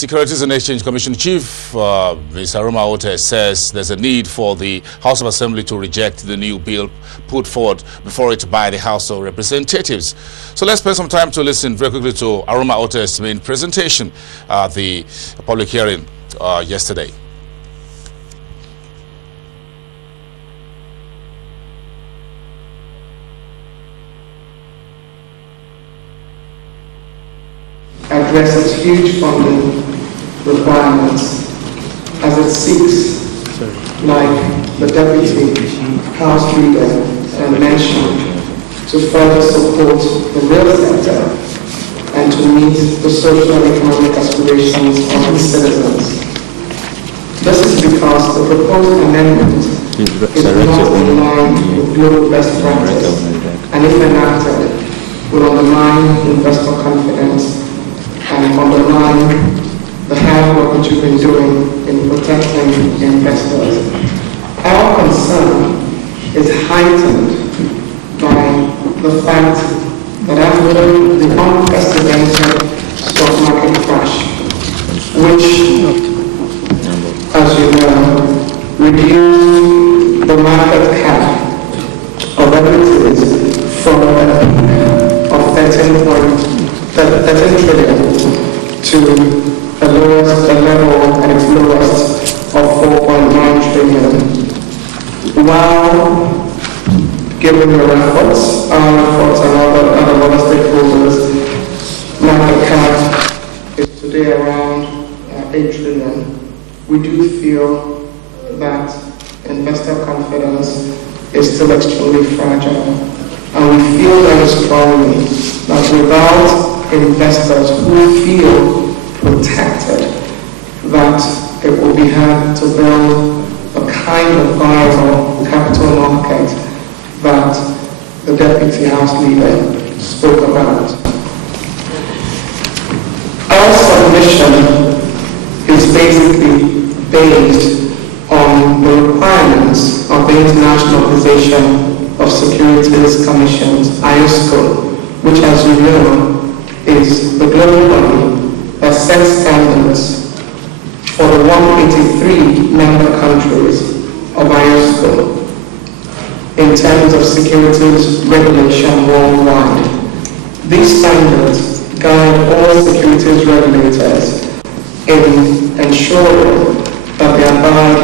Securities and Exchange Commission Chief Ms. Femi Awoyemi says there's a need for the House of Assembly to reject the new bill put forward before it by the House of Representatives. So let's spend some time to listen very quickly to Femi Awoyemi's main presentation at the public hearing yesterday. Addresses huge funding requirements as it seeks, like the Deputy House Leader mentioned, to further support the real sector and to meet the social and economic aspirations of its citizens. This is because the proposed amendment is not in line with global best practice and, if enacted, will undermine investor confidence and underline the hard work that you've been doing in protecting investors. Our concern is heightened by the fact that after the unprecedented stock market crash, which, as you know, reduced the market cap of equities from a peak of 13 trillion to the level at its lowest of 4.9 trillion. While, given your efforts, our efforts and other stakeholders, market cap is today around 8 trillion, we do feel that investor confidence is still extremely fragile. And we feel very strongly that without investors who feel protected, that it will be hard to build a kind of viable capital market that the Deputy House Leader spoke about. Our submission is basically based on the requirements of the International Organization of Securities Commissions, IOSCO, which, as you know, is the global body that sets standards for the 183 member countries of IOSCO in terms of securities regulation worldwide. These standards guide all securities regulators in ensuring that they abide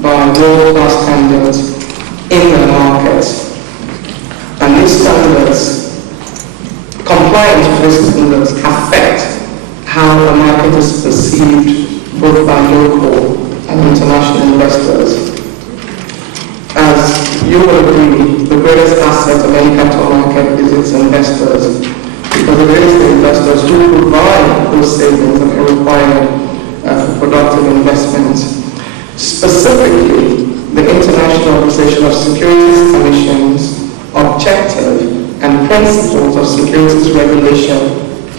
by world-class standards in the markets. And these standards, compliance with these standards, affect how the market is perceived both by local and international investors. As you will agree, the greatest asset of any capital market is its investors, because it is the investors who provide those savings that are required for productive investments. Specifically, the International Organization of Securities Commission's objective and principles of securities regulation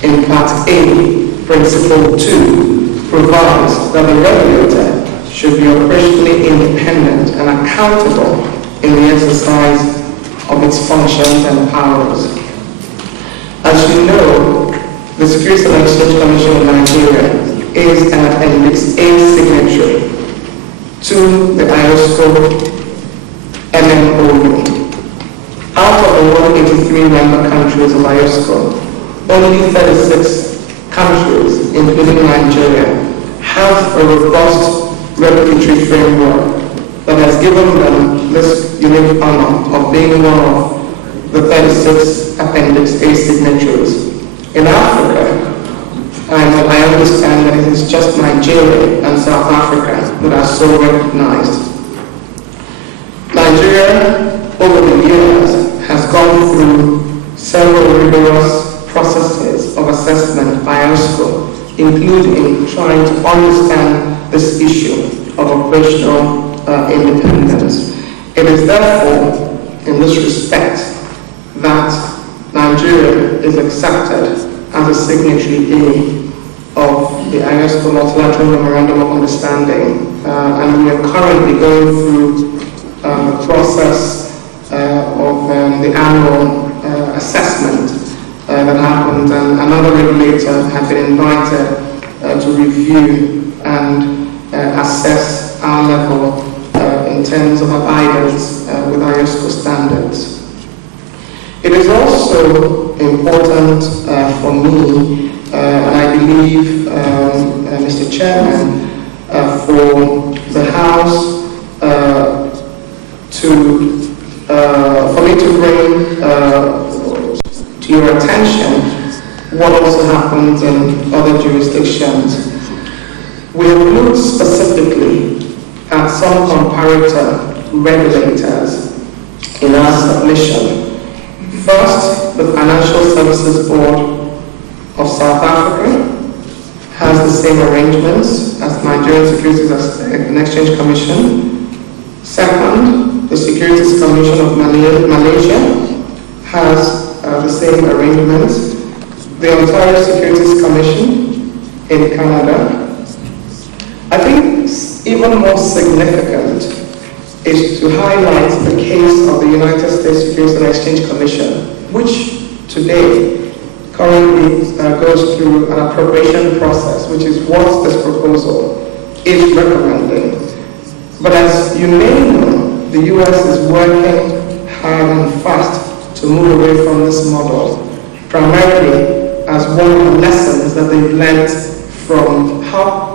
in Part A, Principle 2, provides that the regulator should be operationally independent and accountable in the exercise of its functions and powers. As you know, the Securities and Exchange Commission of Nigeria is an Appendix A signatory to the IOSCO MMOU. Out of the 183 member countries of IOSCO, only 36 countries, including Nigeria, have a robust regulatory framework that has given them this unique honor of being one of the 36 Appendix A signatories. In Africa, I understand that it is just Nigeria and South Africa that are so recognized. Nigeria, over the years, has gone through several rigorous processes of assessment by IOSCO, including trying to understand this issue of operational independence. It is therefore, in this respect, that Nigeria is accepted as a signatory of the IOSCO Multilateral Memorandum of Understanding, and we are currently going through the process of the annual assessment that happened, and another regulator had been invited to review and assess our level in terms of abidance with IOSCO standards. It is also important for me, and I believe, Mr. Chairman, for the House for me to bring to your attention what also happens in other jurisdictions. We have looked specifically at some comparator regulators in our submission. First, the Financial Services Board of South Africa has the same arrangements as the Nigerian Securities and Exchange Commission. Second, the Securities Commission of Malaysia has the same arrangements. The Ontario Securities Commission in Canada. I think even more significant is to highlight the case of the United States Securities and Exchange Commission, which today currently goes through an appropriation process, which is what this proposal is recommending. But as you may know, the US is working hard and fast to move away from this model, primarily as one of the lessons that they've learned from how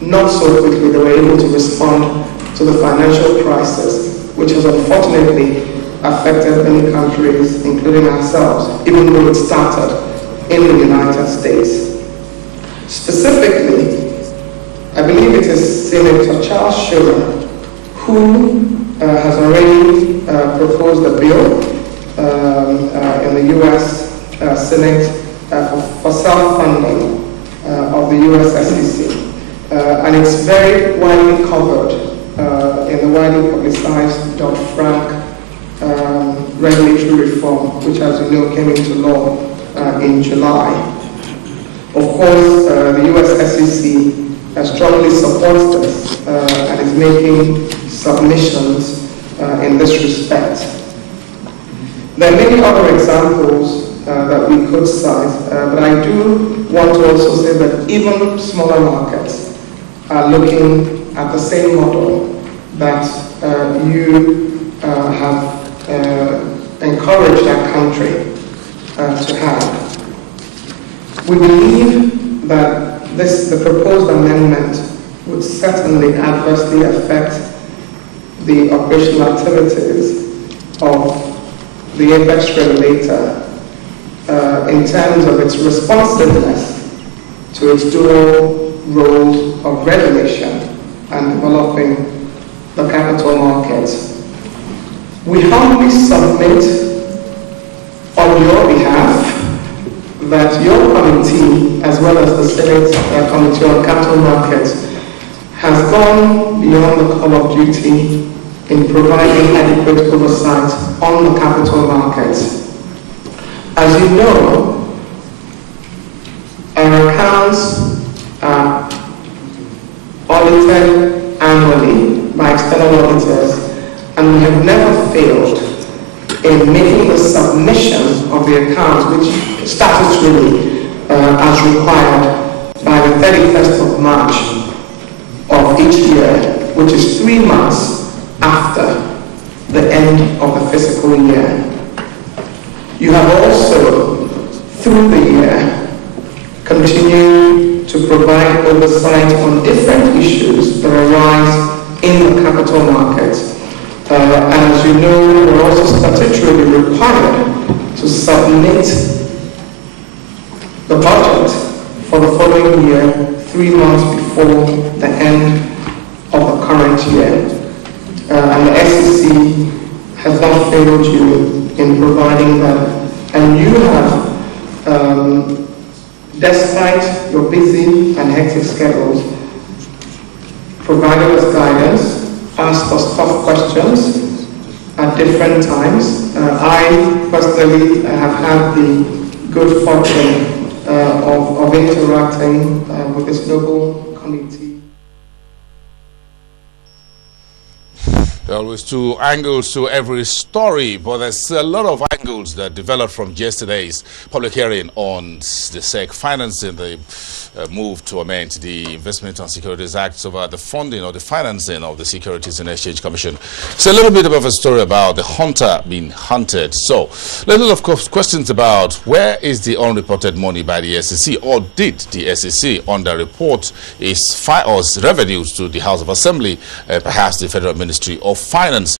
not so quickly they were able to respond to the financial crisis, which has unfortunately affected many countries, including ourselves, even though it started in the United States. Specifically, I believe it is Senator Charles Schumer who has already proposed a bill in the U.S. Senate for self-funding of the U.S. SEC. And it's very widely covered in the widely publicized Dodd-Frank regulatory reform, which, as you know, came into law in July. Of course, the U.S. SEC strongly supports this and is making submissions in this respect. There are many other examples that we could cite, but I do want to also say that even smaller markets are looking at the same model that you have encouraged our country to have. We believe that the proposed amendment would certainly adversely affect the operational activities of the apex regulator in terms of its responsiveness to its dual roles of regulation and developing the capital markets. We humbly submit on your behalf that your committee, as well as the Senate Committee on Capital Markets, has gone beyond the call of duty in providing adequate oversight on the capital markets. As you know, our accounts are audited annually by external auditors, and we have never failed in making the submission of the accounts, which statutorily as required by the 31st of March of each year, which is 3 months after the end of the fiscal year. You have also, through the year, continued to provide oversight on different issues that arise in the capital markets. And as you know, we're also statutorily required to submit the budget for the following year 3 months before the end of the current year. And the SEC has not failed you in providing that. And you have, despite your busy and hectic schedules, provided us guidance, asked us tough questions at different times. I personally have had the good fortune of interacting with this noble committee. There are always two angles to every story, but there's a lot of angles that developed from yesterday's public hearing on the SEC financing the move to amend the Investment and Securities Act over the funding or the financing of the Securities and Exchange Commission. It's a little bit of a story about the hunter being hunted. So, little of course questions about where is the unreported money by the SEC, or did the SEC underreport its revenues to the House of Assembly, perhaps the Federal Ministry of Finance.